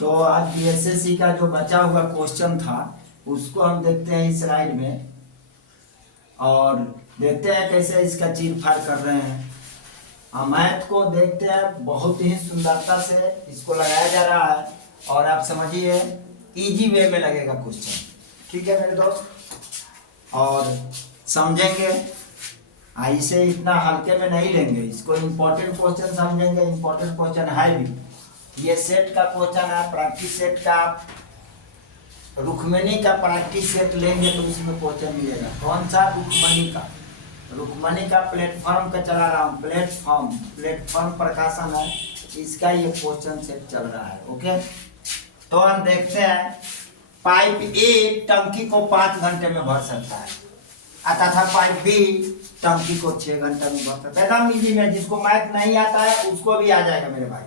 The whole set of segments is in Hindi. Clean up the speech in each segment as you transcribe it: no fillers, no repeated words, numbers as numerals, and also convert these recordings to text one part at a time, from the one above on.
तो आज बीएसएससी का जो बचा हुआ क्वेश्चन था उसको हम देखते हैं इस स्लाइड में और देखते हैं कैसे इसका चीर फाड़ कर रहे हैं। मैथ को देखते हैं, बहुत ही सुंदरता से इसको लगाया जा रहा है और आप समझिए इजी वे में लगेगा क्वेश्चन। ठीक है मेरे दोस्त, और समझेंगे, इसे इतना हल्के में नहीं लेंगे, इसको इम्पोर्टेंट क्वेश्चन समझेंगे। इम्पोर्टेंट क्वेश्चन है भी, ये सेट का क्वेश्चन है, प्रैक्टिस सेट का, रुक्मिणी का प्रैक्टिस सेट लेंगे तो उसमें क्वेश्चन मिलेगा। कौन सा? रुक्मिणी का। रुक्मिणी का प्लेटफॉर्म का चला रहा हूँ, प्लेटफॉर्म प्रकाशन है, इसका ये क्वेश्चन सेट चल रहा है। ओके, तो हम देखते हैं। पाइप ए टंकी को 5 घंटे में भर सकता है, आता था पाइप बी टंकी को 6 घंटे में भर सकता है। एकदम इजी में, जिसको मैथ नहीं आता है उसको भी आ जाएगा मेरे भाई।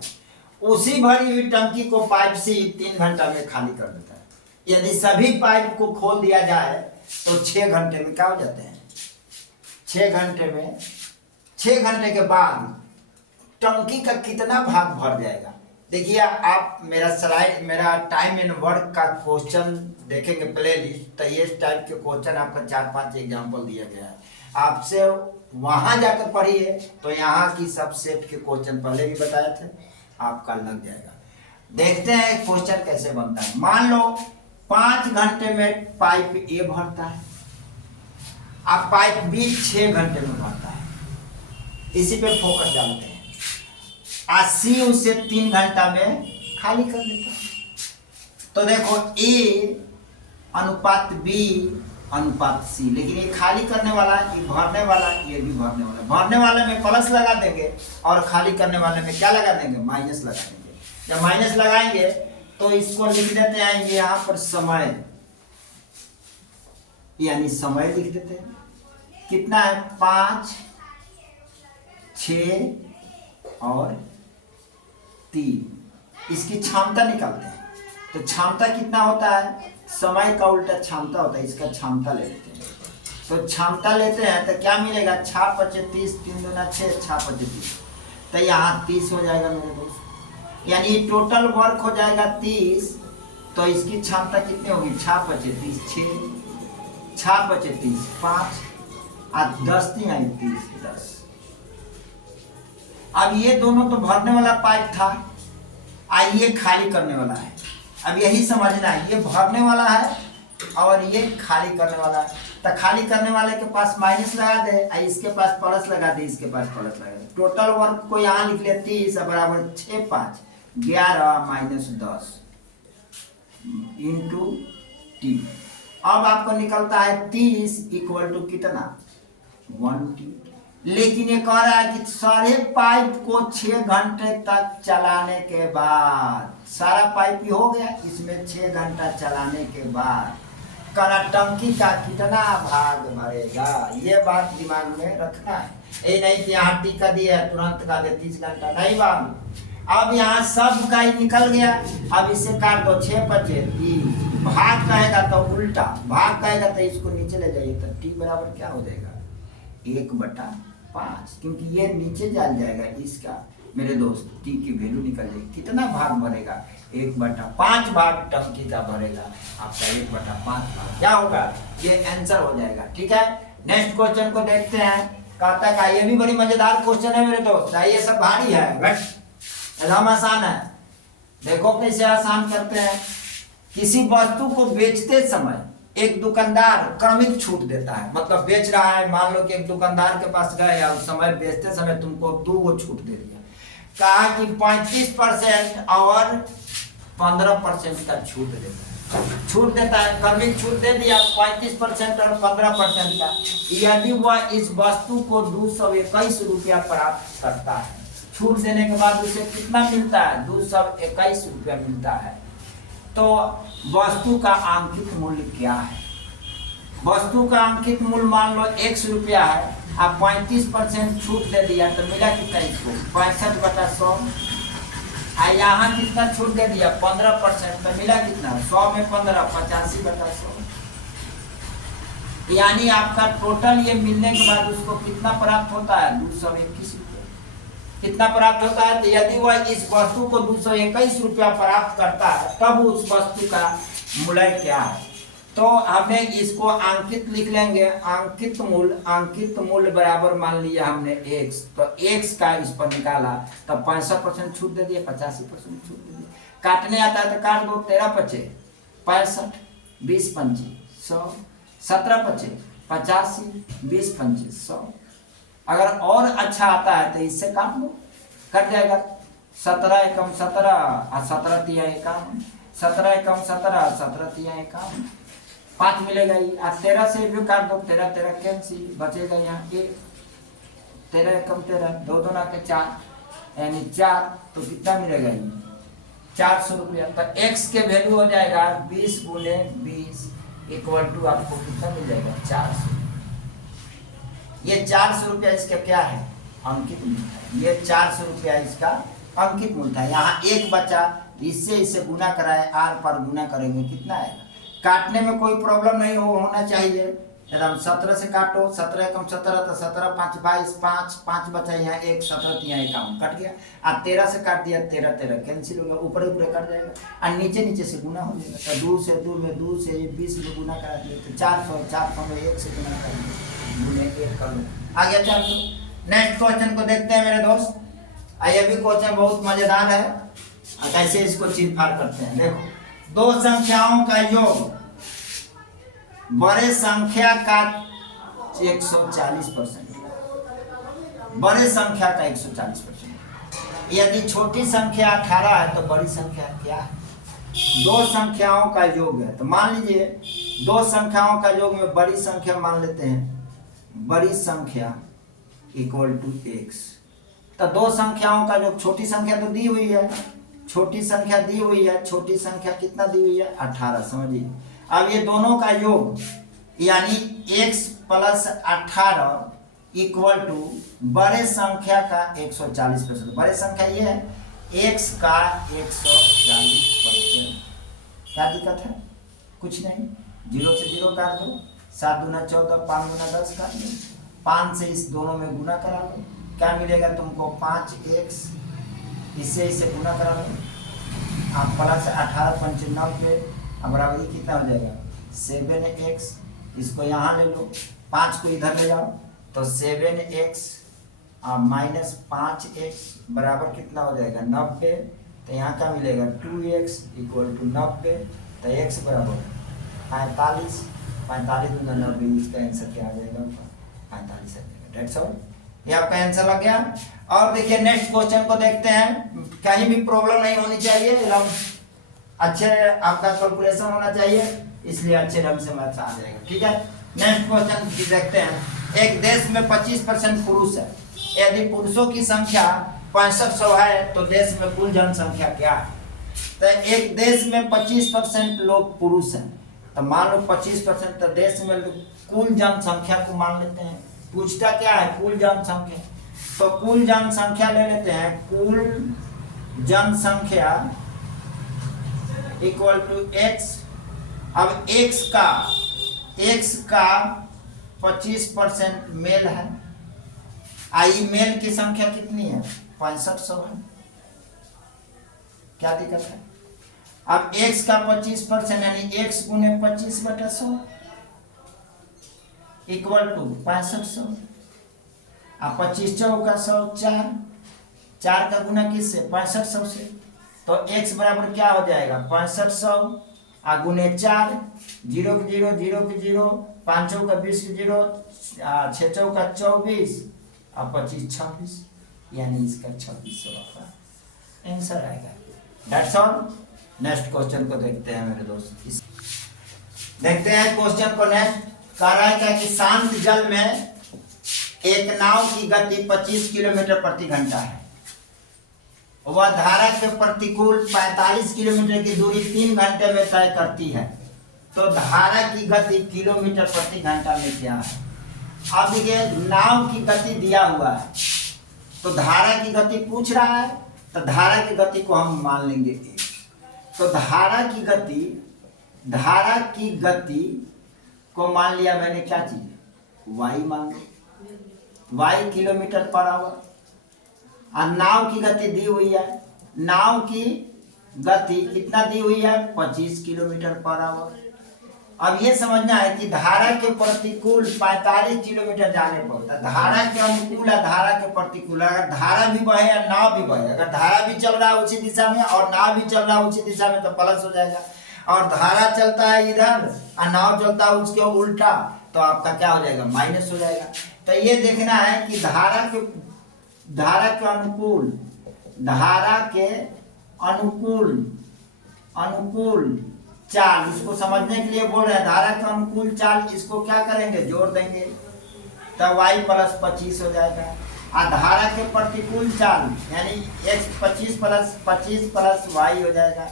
उसी भरी हुई टंकी को पाइप सी 3 घंटा में खाली कर देता है। यदि सभी पाइप को खोल दिया जाए तो 6 घंटे में क्या हो जाते हैं? 6 घंटे में, 6 घंटे के बाद टंकी का कितना भाग भर जाएगा? देखिए आप मेरा स्लाइड, मेरा टाइम एंड वर्क का क्वेश्चन देखेंगे प्लेलिस्ट, तो ये टाइप के क्वेश्चन आपका 4-5 एग्जाम्पल दिया गया है। आपसे वहां जाकर पढ़िए तो यहाँ की सब सेट के क्वेश्चन पहले भी बताए थे, आपका लग जाएगा। देखते हैं क्वेश्चन कैसे बनता है। मान लो 5 घंटे में पाइप ए भरता है, अब पाइप बी 6 घंटे में भरता है। इसी पे फोकस डालते हैं। सी उसे 3 घंटा में खाली कर देता है। तो देखो ए अनुपात बी अनुपात सी, लेकिन ये खाली करने वाला, ये भरने वाला, ये भी भरने वाला। भरने वाले में प्लस लगा देंगे और खाली करने वाले में क्या लगा देंगे? माइनस लगा देंगे। जब माइनस लगाएंगे तो इसको लिख देते हैं ये यहाँ पर समय, यानी समय लिख देते हैं। कितना है? 5, 6 और 3। इसकी क्षमता निकालते हैं। तो क्षमता कितना होता है? समय का उल्टा क्षमता होता है, इसका क्षमता ले लेते हैं। तो क्षमता लेते हैं तो क्या मिलेगा? 6 × 30, 3 दूना 6, 6 × 30, तो यहाँ 30 हो जाएगा मेरे दोस्त। यानी टोटल वर्क हो जाएगा 30। तो इसकी क्षमता कितनी होगी? 6 × 30, 6, 6 × 30, 5 और 10 3 आई 30, 10। अब ये दोनों तो भरने वाला पाइप था, ये खाली करने वाला है। अब यही समझना है, ये भरने वाला है और ये खाली करने वाला है। तो खाली करने वाले के पास माइनस लगा दे, इसके पास प्लस लगा दे, इसके पास प्लस लगा दे। टोटल वर्क को यहाँ लिख ले 30 बराबर 6 5 11 - 10 इंटू टी। अब आपको निकलता है 30 = कितना? 1T। लेकिन ये कह रहा है कि सारे पाइप को 6 घंटे तक चलाने के बाद, सारा पाइप ही हो गया, इसमें 6 घंटा चलाने के बाद करा टंकी का कितना भाग भरेगा? ये बात दिमाग में रखना है। ये नहीं कि यहाँ टीका दिया है तुरंत का दे 30 घंटा, नहीं बाबू। अब यहाँ सब का ही निकल गया, अब इसे काट दो। 6 × 30, भाग कहेगा तो उल्टा, भाग कहेगा तो इसको नीचे ले जाइए, तो टी बराबर क्या हो जाएगा? 1/5, क्योंकि ये नीचे चल जाएगा इसका मेरे दोस्त, टी की वैल्यू निकल जाएगी। कितना भाग भरेगा? 1/5 भाग टंकी का भरेगा आपका, 1/5 भाग क्या होगा? ये आंसर हो जाएगा। ठीक है, नेक्स्ट क्वेश्चन को देखते हैं। कहता है ये भी बड़ी मजेदार क्वेश्चन है मेरे दोस्त, ये सब भारी है, एकदम आसान है। देखो कैसे आसान करते हैं। किसी वस्तु को बेचते समय एक दुकानदार क्रमिक छूट देता है, मतलब बेच रहा है, मान लो कि एक दुकानदार के पास गए और समय बेचते समय तुमको 2 छूट दे दिया। कहा कि 35% और 15% का छूट देता है। छूट देता है, क्रमिक छूट दे दिया 35% और 15% का। यदि वह इस वस्तु को 221 रुपया प्राप्त करता है, छूट देने के बाद उसे कितना मिलता है? 221 रुपया मिलता है। तो वस्तु का अंकित मूल्य क्या है? वस्तु का अंकित मूल्य मान लो 100 रुपया है, अब 35% छूट दे दिया तो मिला कितना इसको? 65/100। यहाँ कितना छूट दे दिया? 15%, तो मिला कितना? 100 में 15, 85/100। यानी आपका टोटल ये मिलने के बाद उसको कितना प्राप्त होता है? 221 रुपया। कितना प्राप्त होता है? तो यदि वह इस वस्तु को 221 रुपया प्राप्त करता है तब उस वस्तु का मूल्य क्या है? तो हमने इसको अंकित लिख लेंगे। अंकित मूल्य बराबर मान लिया हमने x, तो x का इस पर निकाला तब 65% छूट दे दिए, 85% छूट दे दिए। काटने आता है तो काट दो। 13 पचे 65, 20 पंची 100, 17 पचे 85, 20 पंची 100। अगर और अच्छा आता है तो इससे काट लो, कट जाएगा। 17 एकम 17 और 17 तिया 51, 17 एकम 17, 17 तिया 51, 5 मिलेगा ही। और 13 से भी काट दो, 13 13 कैंसिल, बचेगा यहाँ 1, 13 एकम 13, 2 दूना के 4 यानी 4, तो कितना मिलेगा ये? 400 रुपया। तो x के वैल्यू हो जाएगा 20 गुने 20 इक्वल टू आपको कितना मिल जाएगा? 400। ये 400 रुपया इसका क्या है? अंकित मूल्य है। ये 400 रुपया इसका अंकित मूल्य है। यहाँ एक बचा, इससे इसे गुना कराए, आर पर गुना करेंगे कितना आएगा? काटने में कोई प्रॉब्लम नहीं होना चाहिए एकदम। 17 से काटो, 17 एकम 17, तो 17 5 22, 5 बचा यहाँ 1, 17 यहाँ 51 कट गया। और 13 से काट दिया, 13 13 कैंसिल हो गया, ऊपर ऊपर कट जाएगा और नीचे नीचे से गुना हो जाएगा। तो 2 से 2 में 2 से 20 में गुना करा दिए तो 400, 400 में 1 से गुना कर दिए, गुने 1 कर लो, आ गया 400। नेक्स्ट क्वेश्चन को देखते हैं मेरे दोस्त। ये भी क्वेश्चन बहुत मजेदार है, कैसे इसको चीरफाड़ करते हैं। देखो, दो संख्याओं का योग बड़े संख्या का 140%, बड़े संख्या का 140%। यदि छोटी संख्या 18 है तो बड़ी संख्या क्या है? दो संख्याओं का योग है। तो मान लीजिए दो संख्याओं का योग में बड़ी संख्या मान लेते हैं, बड़ी संख्या इक्वल टू x। तो दो संख्याओं का योग, छोटी संख्या तो दी हुई है, छोटी संख्या दी हुई है, छोटी संख्या कितना दी हुई है? 18, समझिए। अब ये दोनों का योग यानी x प्लस 18 इक्वल टू बड़े संख्या का 140%। बड़े संख्या ये है, x का 140%। क्या दिक्कत है? कुछ नहीं, 0 से 0 काट दो, 7 दूना 14, 5 दूना 10 काट दो, 5 से इस दोनों में गुना करा लो, क्या मिलेगा तुमको? 5x, इससे इसे गुना करा लो, आप प्लस 18 पंच 90, अब बराबरी कितना हो जाएगा? 7x। इसको यहाँ ले लो, 5 को इधर ले जाओ, तो 7x और माइनस 5x बराबर कितना हो जाएगा? 90। तो यहाँ क्या मिलेगा? 2x equal to 90। तो x बराबर 45, 45 दूना 90, इसका आंसर क्या आ जाएगा? 45 आ जाएगा। डेट्स ऑल, ये आपका आंसर लग गया। और देखिए नेक्स्ट क्वेश्चन को देखते हैं। कहीं भी प्रॉब्लम नहीं होनी चाहिए, एकदम अच्छे आपका कैलकुलेशन होना चाहिए, इसलिए अच्छे ढंग से मैथ्स आ जाएगा। ठीक है, नेक्स्ट क्वेश्चन देखते हैं। एक देश में 25% पुरुष है, यदि पुरुषों की संख्या 6500 है तो देश में कुल जनसंख्या क्या है? तो एक देश में 25% लोग पुरुष हैं, तो मान लो 25%, तो देश में कुल जनसंख्या को मान लेते हैं। पूछता क्या है? कुल जनसंख्या। तो कुल जनसंख्या ले लेते हैं, कुल जनसंख्या इक्वल टू x। अब x का 25% मेल है, आई मेल की संख्या कितनी है? 6500 है। क्या दिक्कत है? अब x का 25% यानी x गुने 25/100 इक्वल टू 6500। अब 25 चौका 100, 4 का गुना किससे? 6500 से। तो x बराबर क्या हो जाएगा? 6500 और गुने 4, 0 के 0, 0 के 0, 5 चौका 20 के 0, 6 चौका 24 और 25 26, यानी इसका 2600 का आंसर आएगा। That's all. नेक्स्ट क्वेश्चन को देखते हैं मेरे दोस्त। देखते हैं क्वेश्चन को नेक्स्ट। कह रहा है कि शांत जल में एक नाव की गति 25 किलोमीटर प्रति घंटा है, वह धारा के प्रतिकूल 45 किलोमीटर की दूरी 3 घंटे में तय करती है, तो धारा की गति किलोमीटर प्रति घंटा में क्या है? अब देखिए नाव की गति दिया हुआ है, तो धारा की गति पूछ रहा है, तो धारा की गति को हम मान लेंगे 1। तो धारा की गति को मान लिया मैंने, क्या चीज? y मान लो, y किलोमीटर पर आवर। और नाव की गति दी हुई है, नाव की गति कितना दी हुई है 25 किलोमीटर पर आवर। अब ये समझना है कि धारा के प्रतिकूल 45 किलोमीटर जाने पर, धारा के अनुकूल है धारा के प्रतिकूल, अगर धारा भी बहे या नाव भी बहे, अगर धारा भी चल रहा है उसी दिशा में और नाव भी चल रहा है उसी दिशा में तो प्लस हो जाएगा, और धारा चलता है इधर और नाव चलता है उसके उल्टा तो आपका क्या हो जाएगा माइनस हो जाएगा। तो ये देखना है कि धारा के अनुकूल, धारा के अनुकूल चाल, इसको समझने के लिए बोल रहे हैं धारा के अनुकूल चाल, इसको क्या करेंगे जोड़ देंगे तो y प्लस 25 हो जाएगा। और धारा के प्रतिकूल चाल यानी x 25 प्लस y हो जाएगा।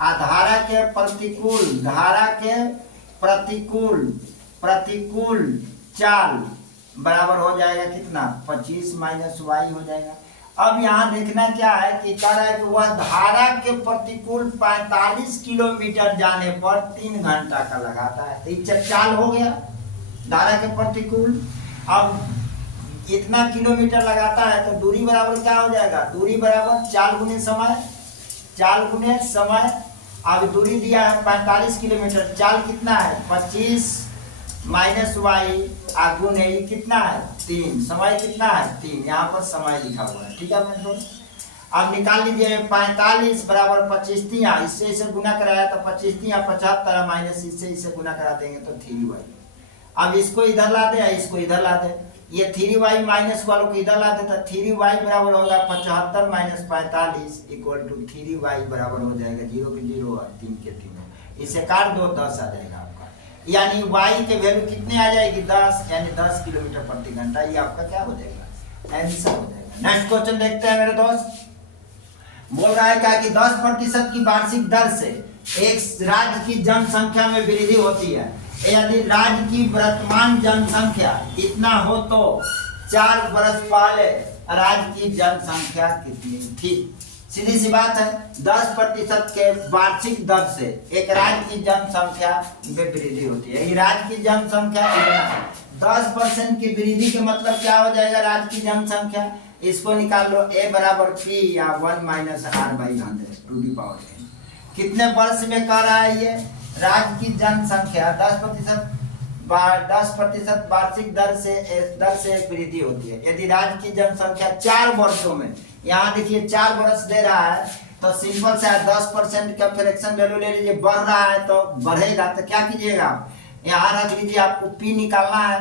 और धारा के प्रतिकूल चाल बराबर हो जाएगा कितना 25 माइनस y हो जाएगा। अब यहाँ देखना क्या है कि कह रहा है कि वह धारा के प्रतिकूल 45 किलोमीटर जाने पर 3 घंटा का लगाता है, तो ये चाल हो गया धारा के प्रतिकूल। अब इतना किलोमीटर लगाता है तो दूरी बराबर क्या हो जाएगा, दूरी बराबर चाल गुने समय। अब दूरी दिया है 45 किलोमीटर, चाल कितना है 25 माइनस वाई गुने ये कितना है 3, समय कितना है 3, यहाँ पर समय लिखा हुआ है, ठीक है मेरे दोस्त। अब निकाल लीजिए 45 बराबर 25 तिया, इससे इसे गुना कराया तो 25 तिया 75 माइनस इससे इसे गुना करा देंगे तो 3y। अब इसको इधर ला दे, इसको इधर ला दे, ये 3y माइनस वालों को इधर ला दे तो 3y बराबर होगा 75 माइनस 45 इक्वल टू 3y बराबर हो जाएगा 0 के 0 और 3 के 3, इसे काट दो 10 आ जाएगा आपका, यानी y के वैल्यू कितने आ जाएगी 10, यानी 10 किलोमीटर प्रति घंटा। ये आपका क्या हो जाएगा आंसर हो जाएगा। नेक्स्ट क्वेश्चन देखते हैं मेरे दोस्त। बोल रहा है क्या कि 10% की वार्षिक दर से एक राज्य की जनसंख्या में वृद्धि होती है, यदि राज्य की वर्तमान जनसंख्या इतना हो तो 4 वर्ष पहले राज्य की जनसंख्या कितनी थी। सीधी सी बात है, 10% के वार्षिक दर से एक राज्य की जनसंख्या में वृद्धि होती है। राज्य की जनसंख्या इतना 10% की वृद्धि के मतलब क्या हो जाएगा राज्य की जनसंख्या, इसको निकाल लो a बराबर p या 1 minus r by 100 to the power n। कितने वर्ष में कर रहा है ये राज्य की जनसंख्या 10% वार्षिक दर से वृद्धि होती है। यदि राज्य की जनसंख्या 4 वर्षों में, यहाँ देखिए 4 वर्ष दे रहा है तो सिंपल सा 10% का फ्रैक्शन वैल्यू ले लीजिए, बढ़ रहा है तो बढ़ेगा तो क्या कीजिएगा यहाँ रख लीजिए, आपको p निकालना है,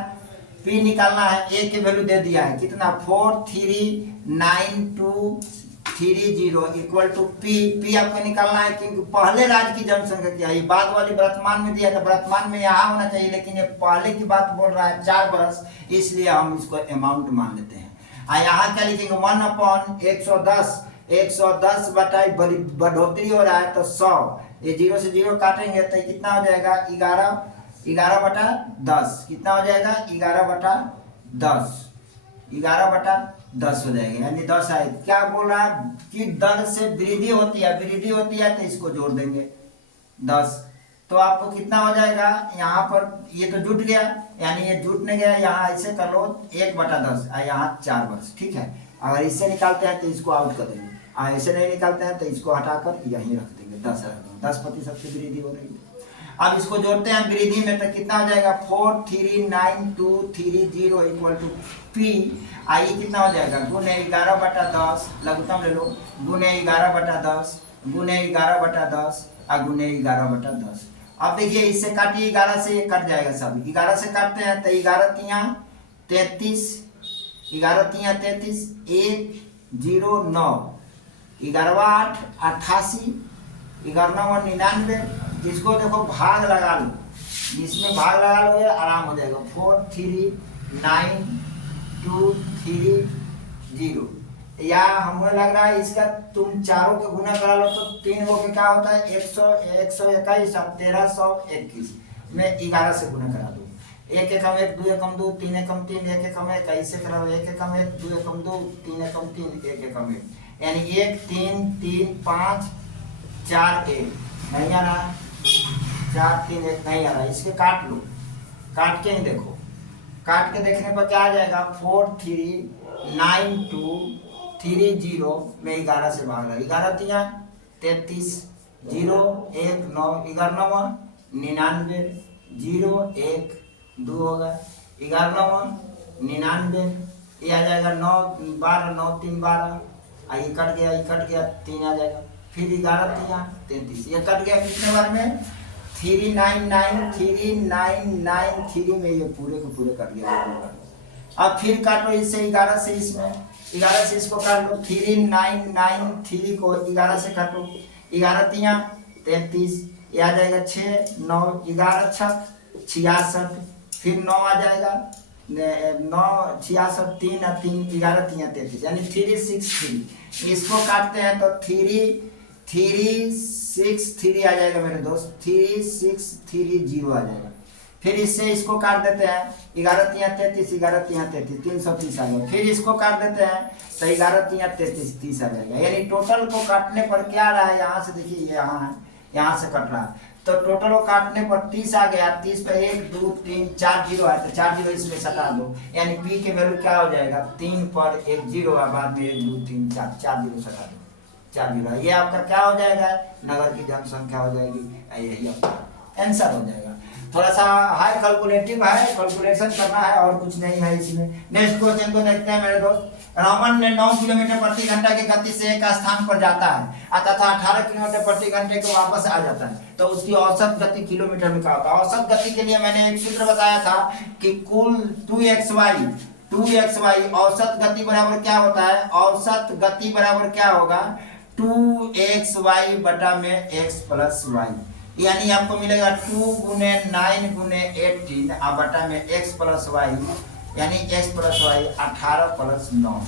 p निकालना है, a की वैल्यू दे दिया है कितना 43923 इक्वल टू p आपको निकालना है क्योंकि पहले राज्य की जनसंख्या क्या है, बाद वाली वर्तमान में दिया था, वर्तमान में यहाँ होना चाहिए लेकिन ये पहले की बात बोल रहा है 4 वर्ष, इसलिए हम इसको अमाउंट मान लेते हैं। यहाँ क्या लिखेंगे 1/110 बटा बढ़ोतरी हो रहा है तो 100, ये 0 से 0 काटेंगे तो कितना हो जाएगा 11/10, कितना हो जाएगा 11/10 हो जाएगा, यानी 10 आए। क्या बोल रहा है कि दर से वृद्धि होती है तो इसको जोड़ देंगे 10, तो आपको कितना हो जाएगा यहाँ पर, ये तो जुट गया यानी ये जुटने गया, यहाँ ऐसे कर लो 1/10 यहाँ 4 वर्ष, ठीक है। अगर इससे निकालते हैं तो इसको आउट कर देंगे, ऐसे नहीं निकालते हैं तो इसको हटाकर यहीं रख देंगे 10% की वृद्धि हो रही है। अब इसको जोड़ते हैं वृद्धि में तो कितना हो जाएगा 43923 इक्वल टू p, आइए कितना हो जाएगा गुने 11/10, लघुत्तम ले लो, गुने 11/10 गुने 11/10 और गुने 11/10। अब देखिए इससे काटिए 11 से ये कट जाएगा, सब 11 से काटते हैं तो 11 तिया 33, 109, 11 88, 11 99, जिसको देखो भाग लगा लो, इसमें भाग लगा लो आराम हो जाएगा 43923 या हमें लग रहा है इसका तुम चारों के गुना करा लो तो 3 गो के क्या होता है 121 और 1321 में 11 से गुना करा दो, 1 एकम 1 2 एकम 2 3 एकम 3 1 एकम 1 ऐसे करा 1 एकम 1 2 एकम 2 3 एकम 3 1 एकम 1, यानी 1 3 3 5 4 1 नहीं आ रहा, 4 3 1 नहीं आ रहा, इसके काट लो, काट के ही देखो, काट के देखने पर क्या आ जाएगा 4392 3 0 में 11 से भाग लगा, 11 तिया 33, 0 1 9, 11 99, 0 1 2 होगा, 11 99, ये आ जाएगा 9 12, 9 3 12, ये कट गया 3 आ जाएगा, फिर 11 तिया 33, ये कट गया कितने बार में 3 में, ये पूरे के पूरे कट गया। अब फिर काटो इससे 11 से इसमें, 11 से इसको काट लो, 3 को 11 से काटो, 11 तिया 33, ये आ जाएगा 6 9 11 छक 66, फिर 9 आ जाएगा 9 66 3 3 11 तिया 33, यानी 363। इसको काटते हैं तो 3 आ जाएगा मेरे दोस्त, 3630 आ जाएगा। फिर इससे इसको काट देते हैं, 11 तिया 33, 11 तिया 33, 330 आ गया। फिर इसको काट देते हैं तो 11 तिया 33, 30 आ जाएगा। यानी टोटल को काटने पर क्या आ रहा है, यहाँ से देखिए ये यहाँ है, यहाँ से कट रहा है, तो टोटल को काटने पर 30 आ गया। 30 पे 1 2 3 4 जीरो है, तो 4 जीरो इसमें सटा दो, यानी पी के वैल्यू क्या हो जाएगा, 3 पर 1 जीरो है, बाद में 1 2 3 4 4 जीरो सटा दो, 4 जीरो। ये आपका क्या हो जाएगा, नगर की जनसंख्या हो जाएगी, यही आपका आंसर हो जाएगा। थोड़ा सा हाई कैलकुलेटिव है, कैलकुलेशन करना है और कुछ नहीं है इसमें। नेक्स्ट क्वेश्चन को देखते हैं मेरे दोस्त। रावण ने 9 किलोमीटर प्रति घंटा की गति से एक स्थान पर जाता है तथा 18 किलोमीटर प्रति घंटे को वापस आ जाता है, तो उसकी औसत गति किलोमीटर में क्या होता है। औसत गति के लिए मैंने एक सूत्र बताया था कि कुल 2xy औसत गति बराबर क्या होता है, औसत गति बराबर क्या होगा, 2xy बटा में x प्लस y, यानी आपको मिलेगा 2 गुने 9 गुने 18 और बटा में x प्लस वाई, यानी x प्लस वाई 18 प्लस 9,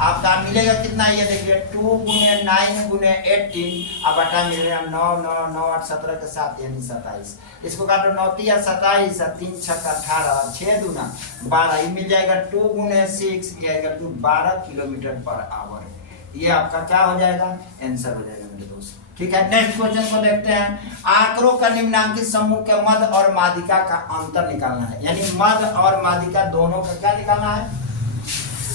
आपका मिलेगा कितना, ये देखिए 2 गुने 9 गुने 18 और बटा मिलेगा 9 9 9 8 17 के साथ, यानी 27। इसको काटो 9 तिया 27, 3 6 18, 6 दूना 12, ये मिल जाएगा 2 गुने 6 12 किलोमीटर पर आवर। ये आपका क्या हो जाएगा, आंसर हो जाएगा मेरे दोस्त। ठीक है, नेक्स्ट क्वेश्चन को देखते हैं। आंकड़ों का निम्नांकित समूह के मध्य और माध्यिका का अंतर निकालना है, यानी मध्य और माध्यिका दोनों का क्या निकालना है,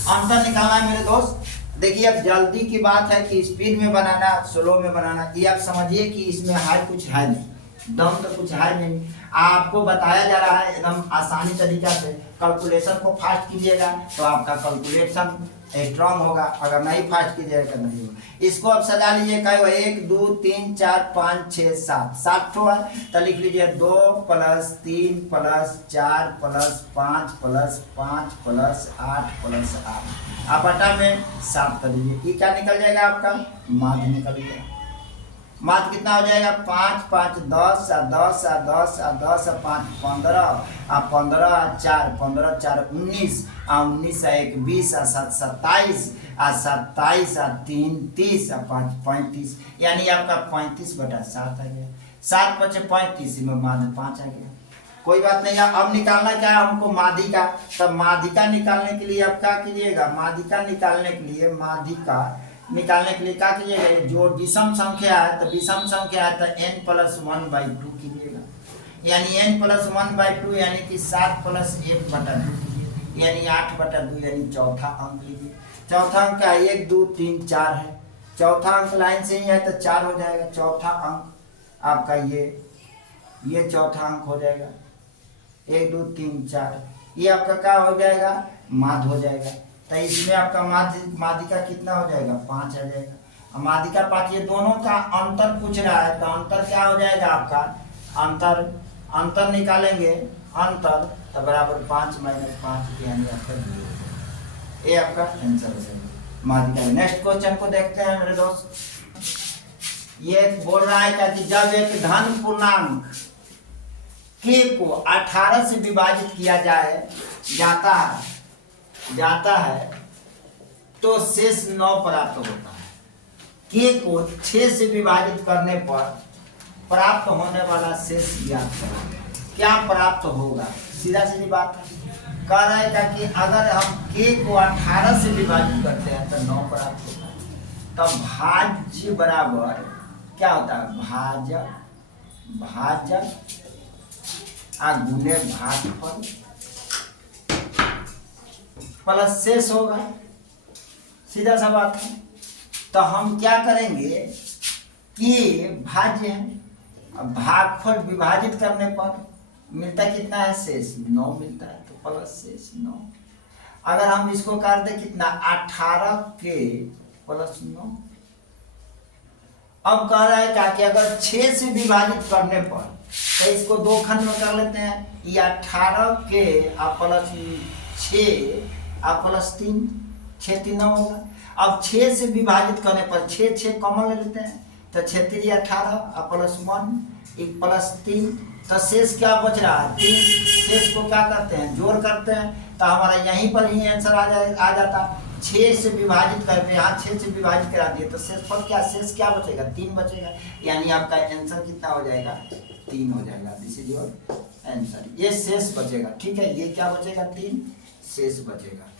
अंतर निकालना है मेरे दोस्त। देखिए अब जल्दी की बात है कि स्पीड में बनाना स्लो में बनाना, ये आप समझिए कि इसमें है कुछ है नहीं, दम तो कुछ है नहीं, आपको बताया जा रहा है एकदम आसानी तरीका से। कैलकुलेशन को फास्ट कीजिएगा तो आपका कैलकुलेशन स्ट्रांग होगा, अगर नहीं फास्ट कीजिएगा तो नहीं होगा। इसको अब सजा लीजिए, क्या 1 2 3 4 5 6 7 7 ठो है, तो लिख लीजिए 2 plus 3 plus 4 plus 5 plus 5 plus 8 plus 8, आप बटा में 7 कर दीजिए, ये क्या निकल जाएगा आपका, माध्य निकल जाएगा। माध्य कितना हो जाएगा, 5 5 10 10 10 10 5 15 15 4 15 4 19 19 1 20 7 27 27 3 30 5 35, यानी आपका 35 बटा 7 आ गया। 7 बचे 35 में माध्य 5 आ गया। कोई बात नहीं है। अब निकालना क्या है हमको, माध्यिका। तब माध्यिका निकालने के लिए आप क्या कीजिएगा, माध्यिका निकालने के लिए क्या कीजिएगा, जो विषम संख्या है तो विषम संख्या है तो n+1/2 कीजिएगा, यानी n+1/2 यानी कि 7 + 1/2 कीजिए, यानी 8/2, यानी चौथा अंक लीजिए। चौथा अंक का 1 2 3 4 है, चौथा अंक लाइन से ही है तो 4 हो जाएगा। चौथा अंक आपका ये चौथा अंक हो जाएगा, 1 2 3 4, ये आपका क्या हो जाएगा, माध्य हो जाएगा। तो इसमें आपका माध्यिका कितना हो जाएगा, 5 आ जाएगा। माध्यिका 5, ये दोनों का अंतर पूछ रहा है तो अंतर क्या हो जाएगा आपका, अंतर निकालेंगे, अंतर तो बराबर 5 - 5, यानी आपका 0। ये आपका आंसर हो जाएगा माध्यिका। नेक्स्ट क्वेश्चन को देखते हैं मेरे दोस्त। ये बोल रहा है क्या कि जब एक धन पूर्णांक k को 18 से विभाजित किया जाता है तो शेष 9 प्राप्त होता है। k को 6 से विभाजित करने पर प्राप्त होने वाला शेष ज्ञात करें। क्या प्राप्त होगा, सीधा सीधी बात कह रहा है कि अगर हम k को 18 से विभाजित करते हैं तो 9 प्राप्त होता है। तब भाज्य बराबर क्या होता है, भाजक गुणे भागफल प्लस शेष होगा। सीधा सा बात है। तो हम क्या करेंगे कि भाज्य है, अब भागफल विभाजित करने पर मिलता कितना है, शेष 9 मिलता है, तो प्लस शेष 9। अगर हम इसको कर दे कितना 18 के प्लस 9। अब कह रहा है क्या कि अगर 6 से विभाजित करने पर, तो इसको दो खंड में कर लेते हैं, ये 18 के प्लस 6 प्लस 3, 6 3 9 होगा। अब 6 से विभाजित करने पर 6 6 कॉमन ले लेते हैं, तो 6 3 18 प्लस 1 1 प्लस 3, तो शेष क्या बच रहा है 3। शेष को क्या करते हैं, जोड़ करते हैं, तो हमारा यहीं पर ही आंसर आ जाता। 6 से विभाजित करके यहाँ 6 से विभाजित करा दिए, तो शेषफल क्या, शेष क्या बचेगा 3 बचेगा, यानी आपका आंसर कितना हो जाएगा 3 हो जाएगा। दिस इज योर आंसर, ये शेष बचेगा। ठीक है, ये क्या बचेगा 3 शेष बचेगा।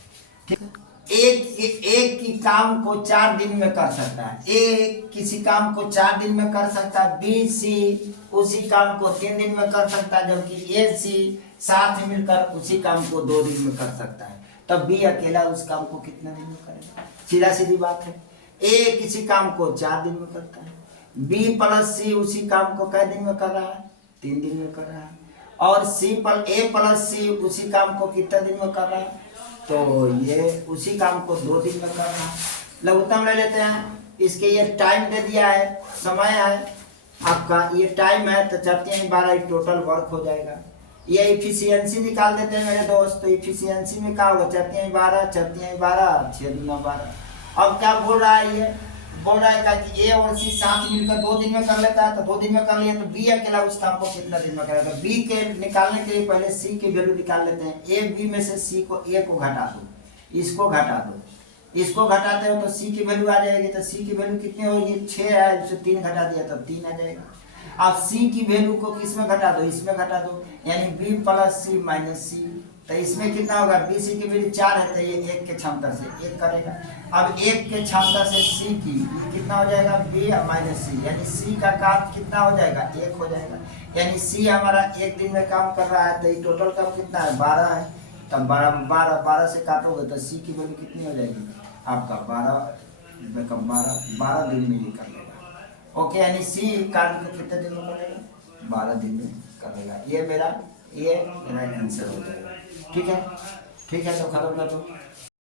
ठीक है, एक की काम को 4 दिन में कर सकता है, ए किसी काम को 4 दिन में कर सकता है, बी सी उसी काम को 3 दिन में कर सकता है, जबकि ए सी साथ मिलकर उसी काम को 2 दिन में कर सकता है। तब बी अकेला उस काम को कितने दिन में करेगा, सीधा सीधी बात है। ए किसी काम को 4 दिन में करता है, बी प्लस सी उसी काम को कै दिन में कर रहा है, 3 दिन में कर रहा है, और ए प्लस सी उसी काम को कितने दिन में कर रहा है, तो ये उसी काम को 2 दिन में करना है। लघुत्तम ले लेते हैं, इसके ये टाइम दे दिया है, समय है आपका, ये टाइम है, तो 4 3 12 टोटल वर्क हो जाएगा। ये इफिशियंसी निकाल देते हैं मेरे दोस्त, तो इफिशियंसी में क्या होगा 4 3 12 4 3 12 6 2 12। अब क्या बोल रहा है, ये बोल रहा है कि ए और सी साथ मिलकर 2 दिन में कर लेता है, तो 2 दिन में कर लिया, तो बी अकेला उस काम को कितना दिन में करेगा। बी के निकालने के लिए पहले सी की वैल्यू निकाल लेते हैं। ए बी में से सी को ए को घटा दो, इसको घटा दो, इसको घटाते हो तो सी की वैल्यू आ जाएगी, तो सी की वैल्यू कितनी होगी 6 है, उससे 3 घटा दिया तो 3 आ जाएगा। अब सी की वैल्यू को किस में घटा दो, इसमें घटा दो, यानी बी प्लस सी माइनस सी, तो इसमें कितना होगा, बी सी की वैल्यू 4 है, तो ये 1 के क्षमता से 1 करेगा। अब 1 के क्षमता से सी की कितना हो जाएगा बी माइनस सी, यानी सी का काम कितना हो जाएगा 1 हो जाएगा, यानी सी हमारा 1 दिन में काम कर रहा है, तो ये टोटल काम कितना है 12 है, तब 12 से काटोगे तो सी की वैल्यू कितनी हो जाएगी आपका 12 दिन में ये कर लेगा। ओके, यानी सी कार्य को कितने दिन में करेगा 12 दिन में कर लेगा। ये मेरा आंसर हो जाएगा। ठीक है, ठीक है, तो खत्म कर दो।